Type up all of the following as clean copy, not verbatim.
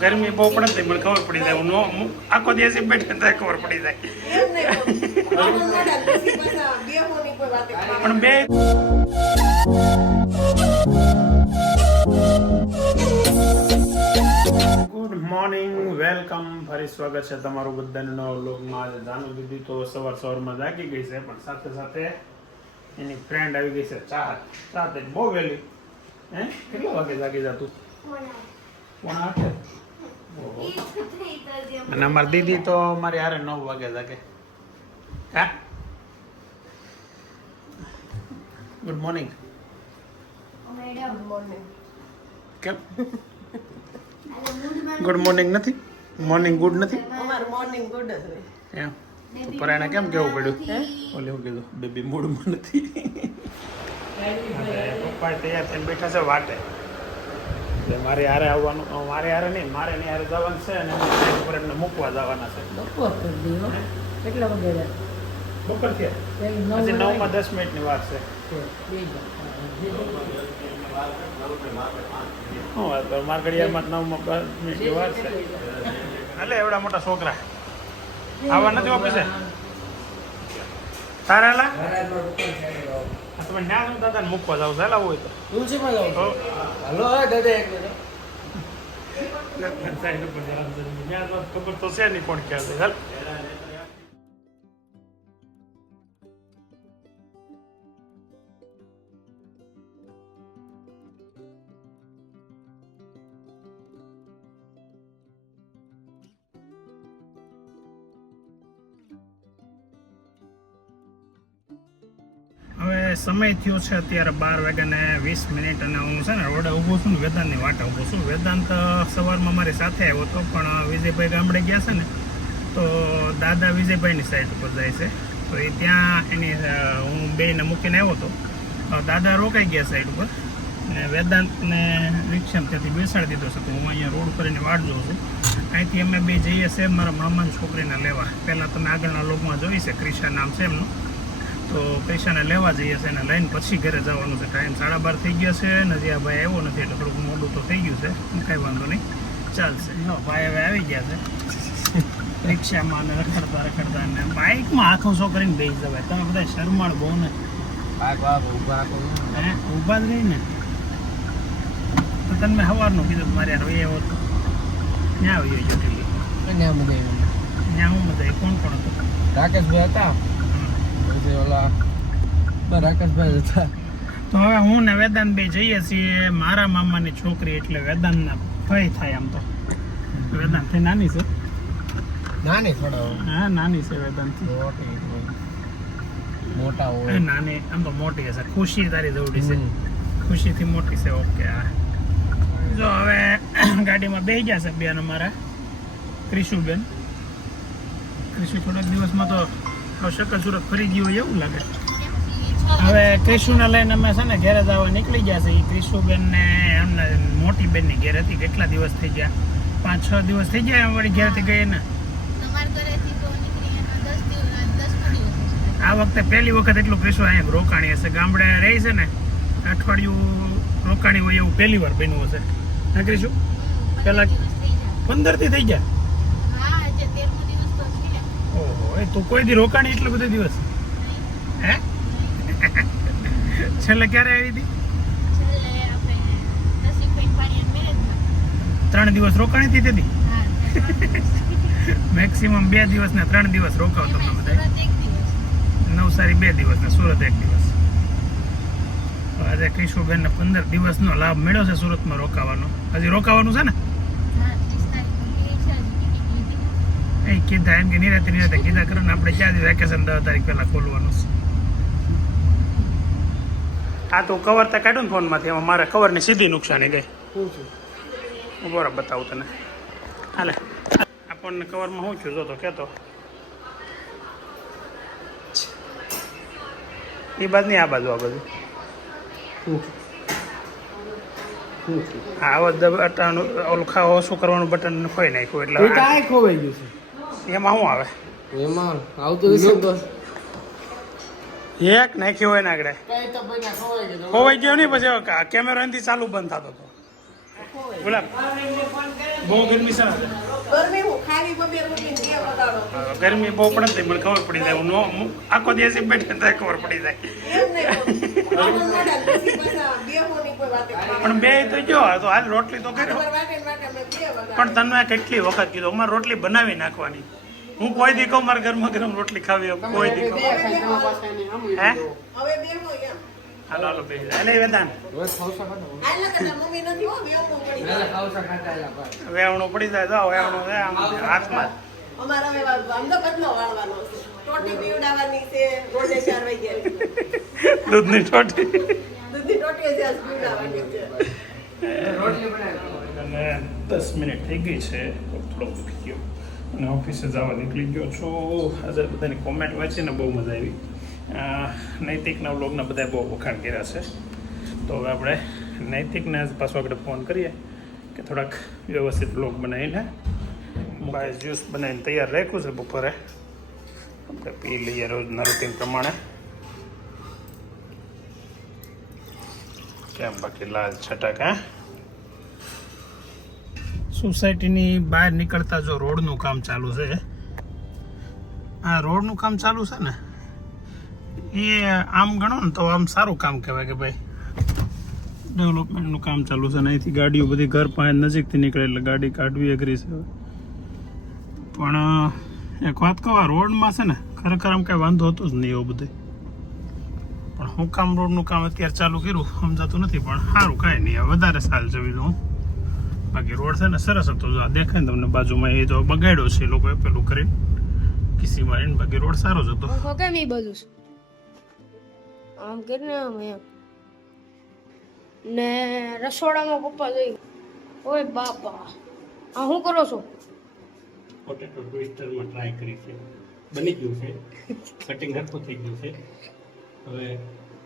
ગરમી બહુ પડે મને ખબર પડી જાય. હું આખો દિવસ બેઠે તો ખબર પડી જાય. પણ બે ગુડ મોર્નિંગ, વેલકમ. ફરી સ્વાગત છે તમારું બધાનું નવા વ્લોગમાં. જાનુ દીદી તો સવારમાં જાગી ગઈ છે, પણ સાથે સાથે એની ફ્રેન્ડ આવી ગઈ છે ચાહત બહુ વહેલી. હે કેટલા વાગે જાગી જા તું? 7:45. અને અમારી દીદી તો મારી હારે 9 વાગે જાગે. હા, ગુડ મોર્નિંગ. કેમ ગુડ મોર્નિંગ નથી? મોર્નિંગ ગુડ નથી? મોર્નિંગ ગુડ જ હોય એમ તો પરાણે કેમ કેવું પડ્યું? ઓલે હું કીધું બેબી મૂડમાં નથી. પપ્પા તૈયાર થઈને બેઠા છે વાટે. એટલે મારે હારે આવવાનું, મારે હારે નહીં, મારે નહીં હારે જવાનું છે. અને ઉપર એમને મૂકવા જવાના છે. કેટલા વાગે? બપોર થયા હજી 9 માં 10 મિનિટની વાત છે. મારા ઘડિયાળમાં 9 માં 10 મિનિટની વાત છે. એટલે એવડા મોટા છોકરા આવા નથી ઓફિસે તારેલા. તમે ન્યા શું દાદાને મૂકવા જાવ ચાલા હોય તો ખબર તો છે નહીં કોણ ખ્યાલ છે. ચાલ હવે સમય થયો છે અત્યારે 12:20 અને હું છે ને રોડે ઊભો છું ને વેદાંતની વાટે ઊભો છું. વેદાંત સવારમાં મારી સાથે આવ્યો હતો, પણ વિજયભાઈ ગામડે ગયા છે ને તો દાદા વિજયભાઈની સાઈડ ઉપર જાય છે. તો એ ત્યાં એની હું બેને મૂકીને આવ્યો હતો. દાદા રોકાઈ ગયા સાઈડ ઉપર ને વેદાંતને રિક્ષામાં ત્યાંથી બેસાડી દીધો છે. તો હું અહીંયા રોડ પર એની વાટ જોઉં છું. અહીંથી અમે બે જઈએ છીએ મારા મામાની છોકરીને લેવા. પહેલાં તમે આગળના લોકમાં જોઈ છે, ક્રિશા નામ છે એમનું. તો પૈસાને લેવા જઈએ છે અને લઈને પછી ઘરે જવાનું છે. ટાઈમ 12:30 થઈ ગયા છે ને હજી આ ભાઈ આવ્યો નથી, એટલે થોડુંક મોડું તો થઈ ગયું છે. કાંઈ વાંધો નહીં, ચાલશે. લો ભાઈ હવે આવી ગયા છે રિક્ષામાં અને રખડતા ને બાઇકમાં આખો શો કરીને બેસી જવાય. તમે બધા શરમાળ બહુ ને ઊભા જ રહી ને. તો તમે મેં સવારનું કીધું મારે યાર એ હોત ત્યાં આવી ગયો જોટેલી. ત્યાં હું મજા કોણ કોણ હતું? રાકેશભાઈ હતા. તો હવે હું ને વેદાંત બે જઈએ છીએ. મારા મામાની છોકરી એટલે વેદાંતના ભાઈ થાય. આમ તો વેદાંત થી નાની છે. નાની થોડા હા નાની છે વેદાંત મોટા હોય નાની, આમ તો મોટી હશે. ખુશી તારી દৌડી છે, ખુશીથી મોટી છે. ઓકે હા, જો હવે ગાડીમાં બેસી ગયા છે બેન અમારા ક્રિશુબેન. ક્રિશુ થોડાક દિવસમાં તો શકલ સુરત ફરી ગયું હોય એવું લાગે. હવે ક્રિશુને લઈને અમે છે ને ઘેરે જવા નીકળી ગયા છે. એ ક્રિશુબેન ને એમને મોટી બેનની ઘેર હતી. કેટલા દિવસ થઈ ગયા? 5-6 દિવસ થઈ ગયા વળી ઘેરથી ગઈ ને. આ વખતે પહેલી વખત એટલું ક્રિશુ અહીંયા રોકાણી હશે. ગામડે રહી છે ને અઠવાડિયું રોકાણી હોય એવું પહેલી વાર બન્યું હશે. હા ક્રિશુ, પેલા 15 થી થઈ ગયા. ઓહો, તું કોઈ દી રોકાણી એટલો બધો દિવસ? હે છેલ્લે ક્યારે આવી હતી? 3 દિવસ રોકાણી હતી તેથી. મેક્સિમમ 2 દિવસ ને 3 દિવસ રોકાવ તમને બધા. નવસારી 2 દિવસ ને સુરત 1 દિવસ. આજે ક્રિશુબેન ને 15 દિવસનો લાભ મળ્યો છે સુરતમાં રોકાવાનો. હજી રોકાવાનું છે ને? એ કીધા એમ કે નિરાતે કીધા કરો ને આપણે ક્યાંથી વેકેશન 10 તારીખ પહેલા ખોલવાનું છે. આ તો કવર તો કાઢ્યું ને ફોનમાંથી, એમાં મારા કવરની સીધી નુકસાની ગઈ. બરાબર બતાવું તને. હાલે આપણને કવરમાં શું છું જોતો કહેતો. એ બાજુ નહીં, આ બાજુ આ બાજુ. હા બટન ઓલું ઓછું કરવાનું બટન ખોઈ નાખ્યું એટલે ખોવાઈ ગયું છે. એમાં શું આવે? એમાં આવતું એક નાખ્યું હોય ને આગળ ખોવાઈ ગયો નહીં. પછી કેમેરો એનાથી ચાલુ બંધ થતો હતો. ગુલાબ બહુ ગરમી છે ને? ગરમી હું ખાવી બબે રોટલી બે વગાડો. ગરમી બહુ પડે ને મને ખબર પડી જાય. હું આખો દિવસ બેઠે તો ખબર પડી જાય. એમ નહીં આનંદ મોઢા પછી પાછા બેહોની કોઈ વાતે પણ બે તો જો તો હાલ રોટલી તો કર્યો. વાટે વાટે મેં બે વગાડો. પણ તને કેટલી વખત કીધું અમારે રોટલી બનાવી નાખવાની. હું કોઈ દી કહું મારે ગરમા ગરમ રોટલી ખાવી હોય, કોઈ દી કહું. હે હવે બેહો એમ. હાલો હાલો બે એટલે વેદાન આયલા કરતા મમ્મી નથી હો બેહો પડી. વેવણું પડી જાય તો વેવણું છે આમ હાથમાં અમારા હવે આમનો બદલો વાળવાનો છે. ટોટી પીવડાવવાની છે રોજે 4 વાગ્યા. દૂધની ટોટી દૂધની ટોટી છે આજ પીવડાવવાની છે. અને 10 મિનિટ થઈ ગઈ છે થોડો દુખી ગયો અને ઓફિસે જવા નીકળી ગયો છું. આજે બધાની કોમેન્ટ વાંચીને બહુ મજા આવી. નૈતિકના વ્લોગના બધા બહુ વખાણ કર્યા છે. તો હવે આપણે નૈતિકને પાછો આપણે ફોન કરીએ કે થોડાક વ્યવસ્થિત વ્લોગ બનાવીને બાય જ્યુસ બનાવીને તૈયાર રાખ્યું છે બપોરે. આપણે પી લઈએ રોજના રૂટીન પ્રમાણે. કેમ બાકી લાલ છટક હે? સોસાયટીની બહાર નીકળતા જો રોડનું કામ ચાલુ છે. આ રોડનું કામ ચાલુ છે ને એ આમ ગણો ને તો આમ સારું કામ કહેવાય કે ભાઈ ડેવલપમેન્ટનું કામ ચાલુ છે ને અહીંથી ગાડીઓ બધી ઘર પાસે નજીકથી નીકળે એટલે ગાડી કાઢવી અઘરી છે. પણ એક વાત કહું, આ રોડમાં છે ને ખરેખર આમ કાંઈ વાંધો હતો જ નહીં એવું બધું. પણ હું કામ રોડનું કામ અત્યારે ચાલુ કર્યું સમજાતું નથી. પણ સારું કાંઈ નહીં, વધારે સાલ જવી દઉં. બાકી રોડ છે ને સરસ હતો. જો આ દેખાય ને તમને બાજુમાં એ તો બગાડ્યો છે એ લોકોએ પેલું કરી કિસી મારીને. બાકી રોડ સારો જ હતો. કેમ એ બધું છે આમ કરીને આમ એમ ને રસોડામાં પપ્પા જોઈ ઓય બાપા આ શું કરો છો? પોટેટો ટ્વિસ્ટરમાં ટ્રાય કરી છે. બની ગયું છે, કટિંગ હરખું થઈ ગયું છે. હવે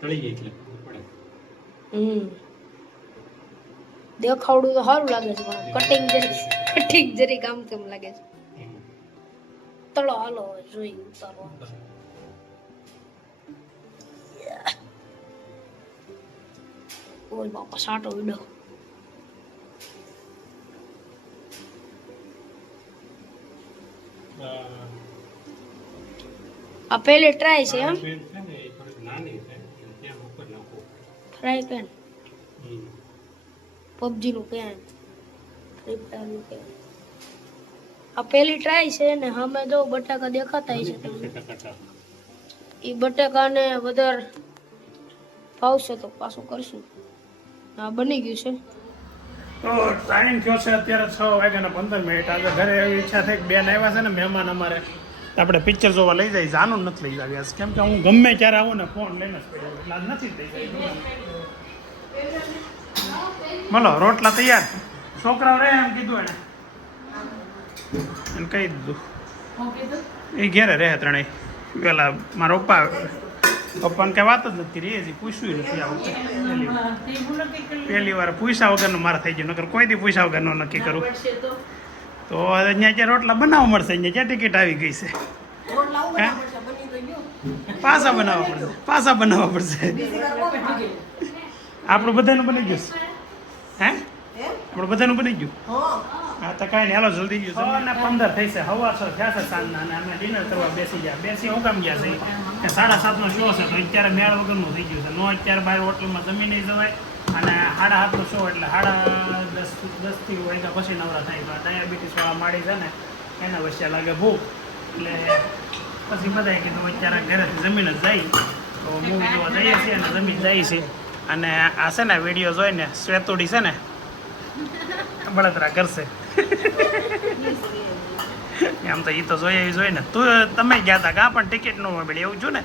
તળી જાય એટલે પડે. દેખાવડું તો સારું લાગે છે પણ કટિંગ જરી કામ કેમ લાગે છે. તળો હાલો જોઈ ઉતારો. ઓય બાપા સાટો વિડો. આ પહેલી ટ્રાય છે એમ? ફ્રાય પેન પબજી નું કેન ફ્રી ફાયર નું કેન. આ પહેલી ટ્રાય છે ને અમે જો બટાકા દેખાતા છે તમને. એ બટાકાને વધારે ભાવશે તો પાછું કરશું. હા બની ગયું છે. તો ટાઈમ થયો છે અત્યારે 6:15. આજે ઘરે એવી ઈચ્છા થઈ કે બેન આવ્યા છે ને મહેમાન અમારે, આપણે પિક્ચર જોવા લઈ જાય. જાનું નથી લઈ આવ્યા કેમ કે હું ગમે ત્યારે આવું ને ફોન લઈને જ પડ્યો એટલે આજ નથી લઈ જાય. બોલો રોટલા તૈયાર. છોકરાઓ રહે એમ કીધું એને કહી દીધું. એ ઘેરે રહે ત્રણેય. પેલા મારા પપ્પાને કઈ વાત જ નથી રહી. હજી પૂછ્યું નથી આ વખતે પહેલી વાર પૂછ્યા વગરનું મારે થઈ ગયું. નકર કોઈ દી પૂછ્યા વગરનું નક્કી કરું તો અહીંયા જ્યાં રોટલા બનાવવા મળશે. અહીંયા જ્યાં ટિકિટ આવી ગઈ છે પાછા બનાવવા પડશે. આપણું બધાનું બની ગયું હે? આપણું બધાનું બની ગયું. હા તો કાંઈ નહીં, હાલો જલ્દી ગયું. 6:15 થઈ છે, સવાર 6 થયા છે સાંજના. અને અમે ડિનર કરવા બેસી હું કામ ગયા છે કે 7:30નો શો છે. તો અત્યારે મેળ વગરનું થઈ ગયું છે. નો અત્યારે બહાર હોટલમાં જમી નહીં જવાય. અને 7:30નો શો એટલે 10:30 વાગ્યા પછી નવરા થાય. તો ડાયાબિટીસ વાળા માડી છે ને એના વચ્ચે લાગે ભૂખ. એટલે પછી બધાએ કીધું અત્યારે ઘરેથી જમીને જ જાય. તો મૂવી જોવા જઈએ છીએ અને જમીન જાય છે. અને આ છે ને વિડીયો જોઈને શ્વેતુડી છે ને બળતરા કરશે. એમ તો એ તો જોઈ ને. તમે ગયા હતા કાં? પણ ટિકિટ ન મળી એવું છું ને.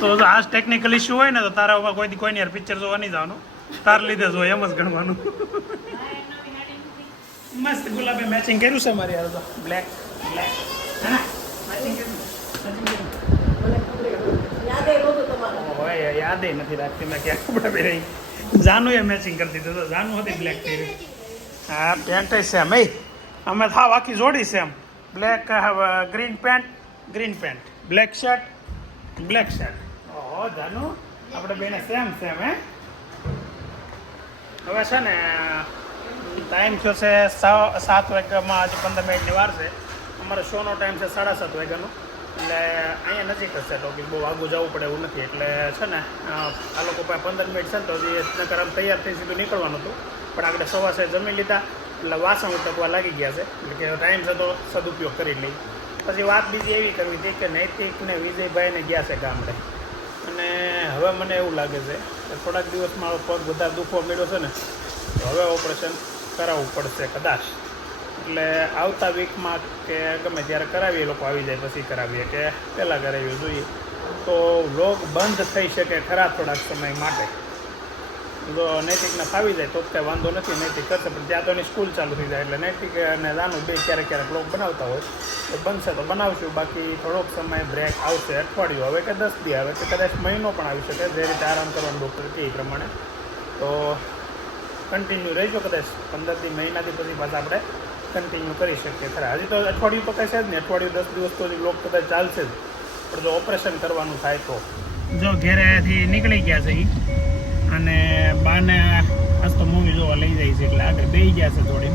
તો આ ટેકનિકલ ઇસ્યુ હોય ને તો તારા કોઈની યાર પિક્ચર જોવા નહીં જવાનું. તાર લીધે જો એમ જ ગણવાનું. મસ્ત ગુલાબે મેચિંગ કર્યું છે મારી યાર. તો બ્લેક યાદ નથી રાખતી મેં ક્યાં કપડા પહેરી. જાનું એ મેચિંગ કરી દીધું. તો જાનું હતી બ્લેક પહેરી. હા પેન્ટ સેમ. અમે થાવ આખી જોડી same. Black green pant black shirt. ઓહો જાનું આપણે બેને સેમ હે. હવે છે ને ટાઈમ થયો છે 7 વાગ્યામાં આજે 15 મિનિટની વાર છે. અમારો શોનો ટાઈમ છે 7:30 વાગ્યાનો. એટલે અહીંયા નજીક જ છે ટોકીઝ, બહુ આગું જવું પડે એવું નથી. એટલે છે ને આ લોકો પાસે 15 મિનિટ છે ને તો નકર આમ તૈયાર થઈ સીધું નીકળવાનું હતું. પણ આપણે સવાસે જમી લીધા એટલે વાસણ ઉટકવા લાગી ગયા છે. એટલે કે ટાઈમ છે તો સદુપયોગ કરી લઈ. પછી વાત બીજી એવી કરવી હતી કે નૈતિક ને વિજયભાઈને ગયા છે ગામડે. અને હવે મને એવું લાગે છે કે થોડાક દિવસ મારો પગ વધારે દુખવા મળ્યો છે ને તો હવે ઓપરેશન કરાવવું પડશે કદાચ. એટલે આવતા વીકમાં કે ગમે ત્યારે કરાવીએ, લોકો આવી જાય પછી કરાવીએ કે પહેલાં કરાવીએ જોઈએ તો વ્લોગ બંધ થઈ શકે ખરા થોડાક સમય માટે. જો નૈતિકને ફાવી જાય તો કાંઈ વાંધો નથી, નૈતિક કરશે. પણ ત્યાં તો એની સ્કૂલ ચાલુ થઈ જાય એટલે નૈતિક અને નાનું બે ક્યારેક વ્લોગ બનાવતા હોય તો બનશે તો બનાવશું. બાકી થોડોક સમય બ્રેક આવશે, અઠવાડિયું હવે કે 10 દી આવે કે કદાચ મહિનો પણ આવી શકે, જે રીતે આરામ કરવાનું ડૉક્ટર કહે એ પ્રમાણે. તો કન્ટિન્યુ રહીજો, કદાચ 15 દી મહિનાથી પછી પાછા આપણે કન્ટિન્યુ કરી શકીએ ખરા. હજી તો અઠવાડિયું તો કંઈ છે જ નહીં, અઠવાડિયું 10 દિવસ તો વ્લોગ કદાચ ચાલશે જ. પણ જો ઓપરેશન કરવાનું થાય તો જો ઘેરેથી નીકળી ગયા છે એ અને બાને આજ તો મૂવી જોવા લઈ જાય છે એટલે આગળ બેસી ગયા છે થોડી.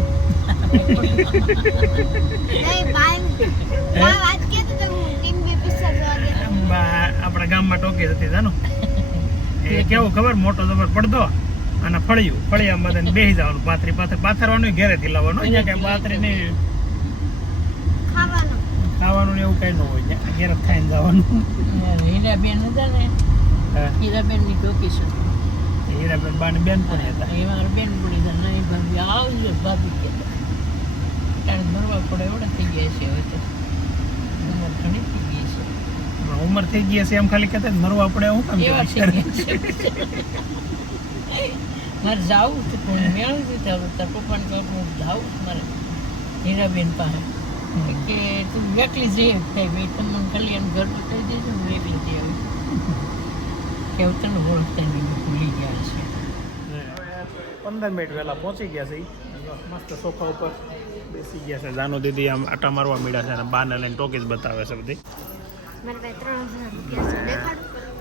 આપણા ગામમાં ટોકી હતી જાનો એ કેવું ખબર, મોટો જબર પડદો અને ફળિયામાં બધાને બેસી જવાનું, પાથરવાનું ઘેરેથી લાવવાનું. અહીંયા કઈ પાથરી નહીં, ખાવાનું ને એવું કઈ ન હોય, ઘેર ખાઈને જવાનું. હીરાબેન હતા ને, હીરાબેન ની ટોકી છે. હીરાબેન બાની બેન પણ હતા. એ મારા બેન પણ હતા. નહીં ભાભી આવજો, ભાભી કહેતા. ત્યારે ભરવા પડે એવડે થઈ ગયા છે હવે તો. ઉંમર ઘણી થઈ ગઈ છે. ઉંમર થઈ ગઈ છે એમ ખાલી કહેતા મરવા પડે હું કામ એવા થઈ ગયા છે. મારે જાવું છે પણ મેળવી દીધા. તાર પપ્પાને કહ્યું હું જાઉં છું મારે હીરાબેન પાસે કે તું એકલી જઈ થાય ભાઈ, તમને ખાલી એમ ઘર બતાવી દેજો, હું એકલી જઈ આવી કે હું તને ઓળખતા નહીં, ભૂલી ગયા છે. 15 મિનિટ વહેલા પહોંચી ગયા છે. મસ્ત સોફા ઉપર બેસી ગયા છે. જાનુ દીદી આમ આટા મારવા મળ્યા છે અને બાને લઈને ટોકીઝ બતાવે છે બધી.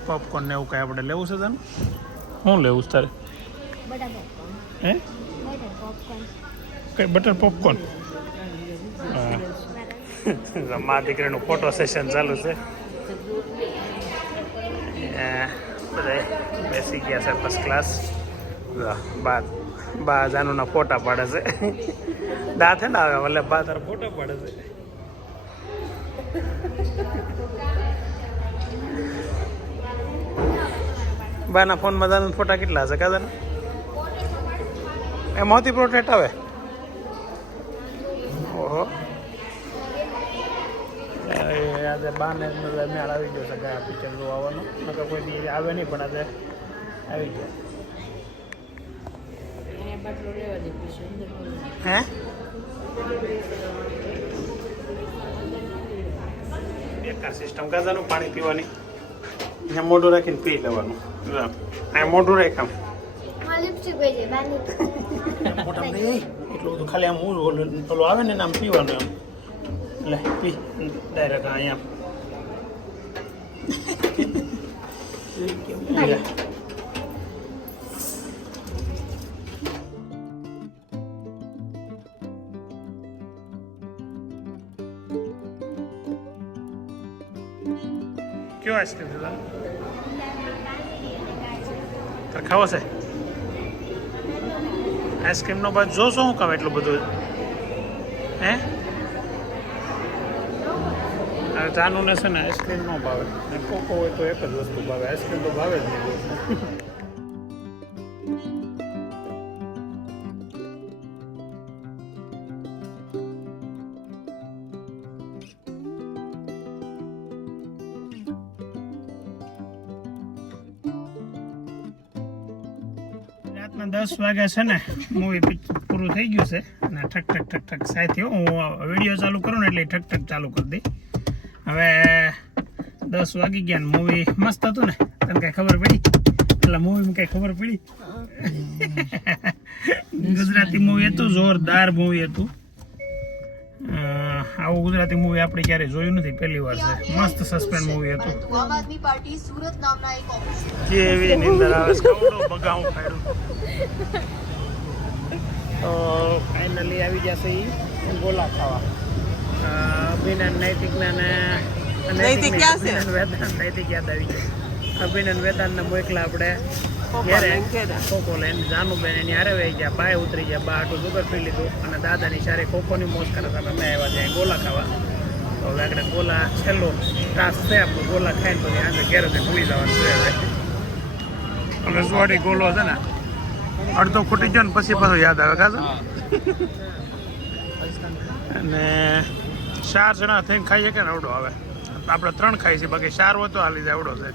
પોપકોર્ન ને એવું કાંઈ આપણે લેવું છે જાનું? શું લેવું છે તારે? હે કઈ બટર પોપકોર્ન? હા, મા દીકરીનું ફોટો સેશન ચાલુ છે. બધા બેસી ગયા છે ફર્સ્ટ ક્લાસ. બા જાનુના ફોટા પાડે છે. દાંત હે ને આવે એટલે બા તારા ફોટા પાડે છે. બાના ફોનમાં જાનુના ફોટા કેટલા હશે કાદા? એમાંથી પ્રોટેક્ટ આવે. ઓહો, આજે બાને મેળ આવી ગયો છે ગયા પિક્ચર જોવા આવવાનું. નકર કોઈ દી આવે નહીં પણ આજે આવી ગયા. હે બેકાર સિસ્ટમ કાદાનું પાણી પીવાની. અહીંયા મોઢું રાખીને પી લેવાનું. અહીંયા મોઢું રાખ મોટા એટલું બધું ખાલી આમ હું પેલું આવે ને આમ પીવાનું એમ. એટલે પી ડાયરેક્ટ અહીંયા કયો આઈસ્ક્રીમ છે તારે ખાવો છે? આઈસ્ક્રીમનો બાદ જોશો હું કામ એટલું બધું? હે જાનુને છે ને આઈસ્ક્રીમ ન ભાવે ને કોકો હોય તો એક જ વસ્તુ ભાવે, આઈસ્ક્રીમ તો ભાવે જ નહીં. રાતના 10 વાગે છે ને મૂવી પૂરું થઈ ગયું છે અને ઠક ઠક ઠક ઠક સાયથી હું વિડીયો ચાલુ કરું ને એટલે ઠક ઠક ચાલુ કરી દઈ. હવે 10 વાગી ગયા ને મૂવી મસ્ત હતું ને, તને કઈ ખબર પડી? એટલે મૂવીમાં કઈ ખબર પડી? ગુજરાતી મૂવી હતું, જોરદાર મૂવી હતું. આવું ગુજરાતી મૂવી આપણે ક્યારે જોયું નથી, પહેલી વાર છે. મસ્ત સસ્પેન્સ મૂવી હતું. આમ આદમી પાર્ટી સુરત નામના એક ઓફિસ કેવી નિંદર આવે છે, કવડો બગાઉં ખાડું. તો ફાઇનલી આવી જશે એ ગોલા ખાવા. અભિનંદન નૈતિકને ને નૈતિક ક્યાં છે? વેદાંત નૈતિક યાદ આવી ગયું. અભિનંદન વેદાંતને મોકલા આપણે કોકો ઘેરે લઈને ઘેરે. ખોખો લઈને જાનુબેન એની હારે વહી ગયા, બાય ઉતરી ગયા, બા આટલું સુગર પી લીધું અને દાદાની સારી ખોખોની મોજ કરે હતા. અમે આવ્યા છે ગોલા ખાવા. તો હવે આપણે ગોલા છેલ્લો ટાસ્ક છે આપણું, ગોલા ખાઈને પછી આગળ ઘેરે ભૂલી જવાનું છે. હવે અમે સોડી ગોલો છે ને અડધો ખૂટી ગયો ને પછી પાછું યાદ આવે કાં અને 4 જણા થઈને ખાઈએ કે ને આવડો આવે. આપણે 3 ખાઈ છીએ, બાકી 4 હોય તો હાલી જાય આવડો છે.